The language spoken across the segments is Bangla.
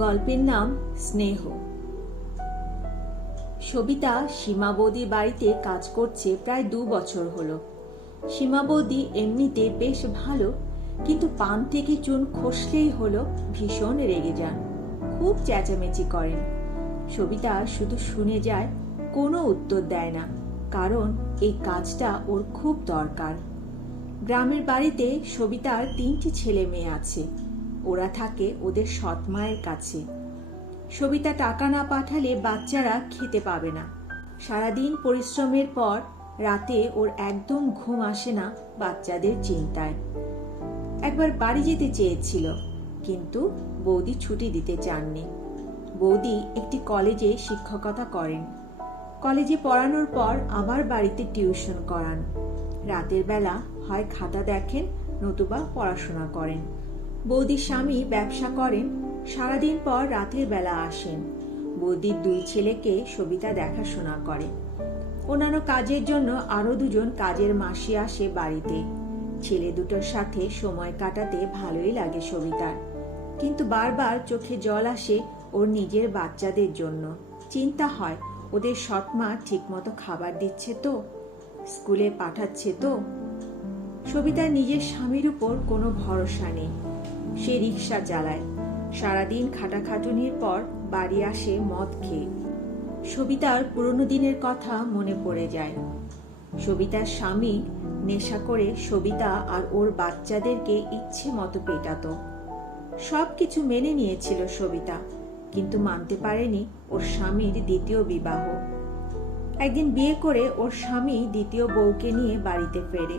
গল্পের নাম স্নেহ। সবিতা সীমাবৌদির বাড়িতে কাজ করছে প্রায় দু বছর হলো। সীমা বৌদি এমনিতে বেশ ভালো, কিন্তু পান থেকে চুন খসলেই হলো ভীষণ রেগে যান, খুব চেঁচামেচি করেন। সবিতা শুধু শুনে যায়, কোনো উত্তর দেয় না, কারণ এই কাজটা ওর খুব দরকার। গ্রামের বাড়িতে সবিতার তিনটি ছেলে মেয়ে আছে ওরা থাকে ওদের সৎ মায়ের কাছে। সবিতা টাকা না পাঠালে বাচ্চারা খেতে পাবে না। সারাদিন পরিশ্রমের পর রাতে ওর একদম ঘুম আসে না বাচ্চাদের চিন্তায়। একবার বাড়ি যেতে চেয়েছিল, কিন্তু বৌদি ছুটি দিতে চাননি। বৌদি একটি কলেজে শিক্ষকতা করেন। কলেজে পড়ানোর পর আবার বাড়িতে টিউশন করান। রাতের বেলা হয় খাতা দেখেন নতুবা পড়াশোনা করেন। বৌদির স্বামী ব্যবসা করেন, সারাদিন পর রাতের বেলা আসেন। বৌদির দুই ছেলেকে সবিতা দেখাশোনা করে। অন্যান্য কাজের জন্য আরও দুজন কাজের মাসি আসে বাড়িতে। ছেলে দুটোর সাথে সময় কাটাতে ভালোই লাগে সবিতার। কিন্তু বারবার চোখে জল আসে ওর নিজের বাচ্চাদের জন্য। চিন্তা হয়, ওদের সৎমা ঠিকমতো খাবার দিচ্ছে তো? স্কুলে পাঠাচ্ছে তো? সবিতার নিজের স্বামীর উপর কোনো ভরসা নেই। সে রিক্সা চালায়। সারাদিন খাটাখাটুনির পর বাড়ি আসে মদ খেয়ে। সবিতার পুরনো দিনের কথা মনে পড়ে যায়। সবিতার স্বামী নেশা করে সবিতা আর ওর বাচ্চাদেরকে ইচ্ছে মতো পেটাত। সব কিছু মেনে নিয়েছিল সবিতা, কিন্তু মানতে পারেনি ওর স্বামীর দ্বিতীয় বিবাহ। একদিন বিয়ে করে ওর স্বামী দ্বিতীয় বউকে নিয়ে বাড়িতে ফেরে।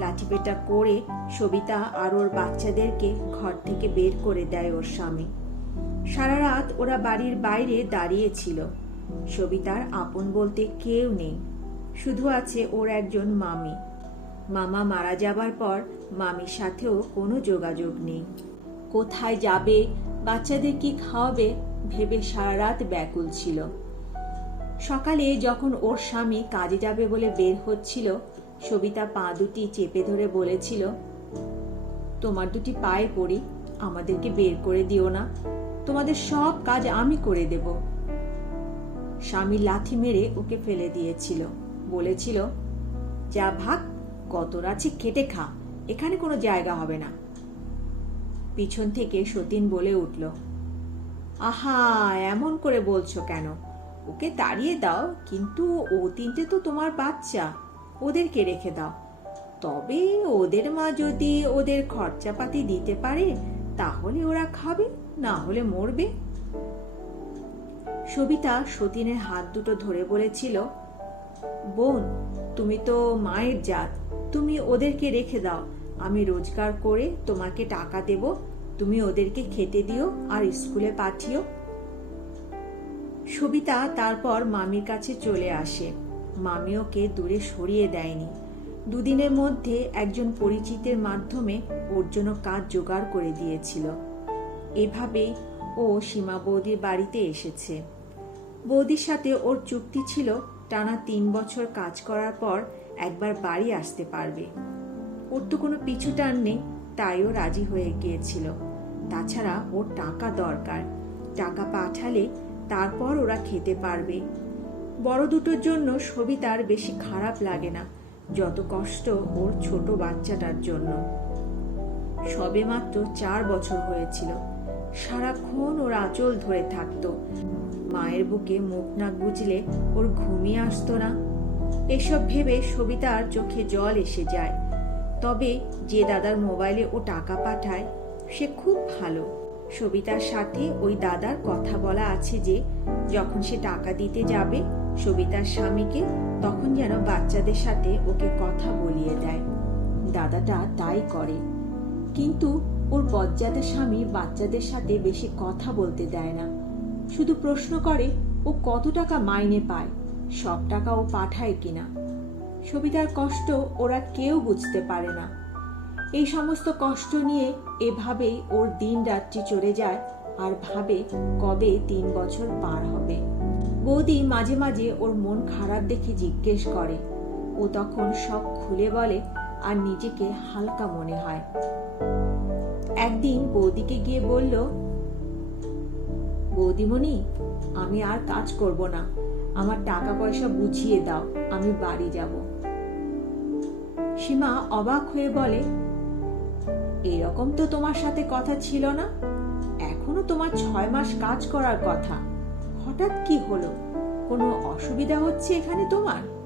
লাঠিপেটা করে সবিতা আর ওর বাচ্চাদেরকে ঘর থেকে বের করে দেয় ওর স্বামী। সারা রাত ওরা বাড়ির বাইরে দাঁড়িয়েছিল। সবিতার আপন বলতে কেউ নেই। শুধু আছে ওর একজন মামি। মামা মারা যাবার পর মামির সাথেও কোনো যোগাযোগ নেই। কোথায় যাবে, বাচ্চাদের কি খাওয়াবে, ভেবে সারা রাত ব্যাকুল ছিল। সকালে যখন ওর স্বামী কাজে যাবে বলে বের হচ্ছিল সবিতা পা দুটি চেপে ধরে বলেছিল, তোমার দুটি পায়ে পড়ি, আমাদেরকে বের করে দিও না। তোমাদের সব কাজ আমি করে দেব স্বামী লাথি মেরে ওকে ফেলে দিয়েছিল। বলেছিল, যা ভাগ, কত রাছে খেটে খা, এখানে কোনো জায়গা হবে না পিছন থেকে সতীন বলে উঠল, আহা, এমন করে বলছো কেন? ওকে তাড়িয়ে দাও, কিন্তু ও তিনটে তো তোমার বাচ্চা। ওদেরকে রেখে দাও। তবে ওদের মা যদি ওদের খরচাপাতি দিতে পারে, তাহলে ওরা খাবে, না হলে মরবে। সবিতা সতীনের হাত দুটো ধরে বলেছিল, বোন, তুমি তো মায়ের জাত, তুমি ওদেরকে রেখে দাও। আমি রোজগার করে তোমাকে টাকা দেব, তুমি ওদেরকে খেতে দিও আর স্কুলে পাঠিও। সবিতা তারপর মামির কাছে চলে আসে। মামি ওকে দূরে সরিয়ে দেয়নি। দুদিনের মধ্যে একজন পরিচিতের মাধ্যমে ওর জন্য কাজ জোগাড় করে দিয়েছিল। এভাবেই ও সীমা বৌদির বাড়িতে এসেছে। বৌদির সাথে ওর চুক্তি ছিল, টানা তিন বছর কাজ করার পর একবার বাড়ি আসতে পারবে। ওর তো কোনো পিছু টান নেই, তাইও রাজি হয়ে গিয়েছিল। তাছাড়া ওর টাকা দরকার। টাকা পাঠালে তারপর ওরা খেতে পারবে। বড় দুটোর জন্য সবিতার বেশি খারাপ লাগে না, যত কষ্ট ওর ছোট বাচ্চাটার জন্য। সবে মাত্র চার বছর হয়েছিল। সারাক্ষণ ওর আঁচল ধরে থাকতো। মায়ের বুকে মুখ না গুজলে ওর ঘুমিয়ে আসতো না। এসব ভেবে সবিতার চোখে জল এসে যায়। তবে যে দাদার মোবাইলে ও টাকা পাঠায়, সে খুব ভালো। সবিতার সাথে ওই দাদার কথা বলা আছে যে, যখন সে টাকা দিতে যাবে সবিতার স্বামীকে তখন যেন বাচ্চাদের সাথে ওকে কথা বলিয়ে দেয়। দাদাটা তাই করে। কিন্তু ওর বজ্জাতের স্বামী বাচ্চাদের সাথে বেশি কথা বলতে দেয় না। শুধু প্রশ্ন করে, ও কত টাকা মাইনে পায়? সব টাকা ও পাঠায় কিনা সবিতার কষ্ট ওরা কেউ বুঝতে পারে না। এই সমস্ত কষ্ট নিয়ে এভাবেই ওর দিন রাত্রি চলে যায় আর ভাবে কবে তিন বছর পার হবে। বৌদি মাঝে মাঝে ওর মন খারাপ দেখে জিজ্ঞেস করে। ও তখন সব খুলে বলে আর নিজেকে হালকা মনে হয়। একদিন বৌদিকে গিয়ে বলল, বৌদিমণি, আমি আর কাজ করব না। আমার টাকা পয়সা বুঝিয়ে দাও, আমি বাড়ি যাব সীমা অবাক হয়ে বলে, এরকম তো তোমার সাথে কথা ছিল না। এখনও তোমার ছয় মাস কাজ করার কথা। হঠাৎ কি হলো? কোনো অসুবিধা হচ্ছে এখানে তোমার?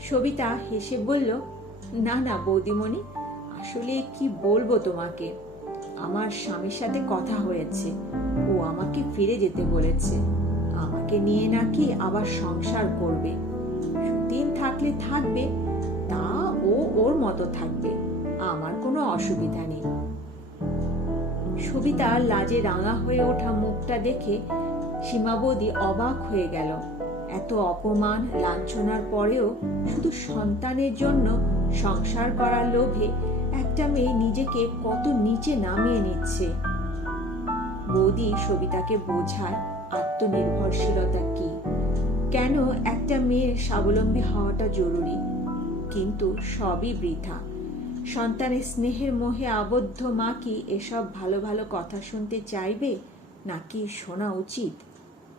সবিতা হেসে বলল, না না, বৌদিমণি, আসলে কি বলব তোমাকে? আমার স্বামীর সাথে কথা হয়েছে। ও আমাকে ফিরে যেতে বলেছে। আমাকে নিয়ে নাকি আবার সংসার করবে। দিন থাকলে থাকবে, তা ও ওর মতো থাকবে। আমার কোনো অসুবিধা নেই। সবিতা লাজে রাঙা হয়ে ওঠা মুখটা দেখে সীমাবতী অবাক হয়ে গেল। এত অপমান, লাঞ্ছনার পরেও শুধু সন্তানের জন্য সংসার করার লোভে একটা মেয়ে নিজেকে কত নিচে নামিয়ে নিচ্ছে। বৌদি সবিতাকে বোঝায়, আত্মনির্ভরশীলতা কি? কেন একটা মেয়ের স্বাবলম্বী হওয়াটা জরুরি? কিন্তু সবই বৃথা। সন্তানের স্নেহের মোহে আবদ্ধ মা কি এসব ভালো ভালো কথা শুনতে চাইবে, নাকি শোনা উচিত?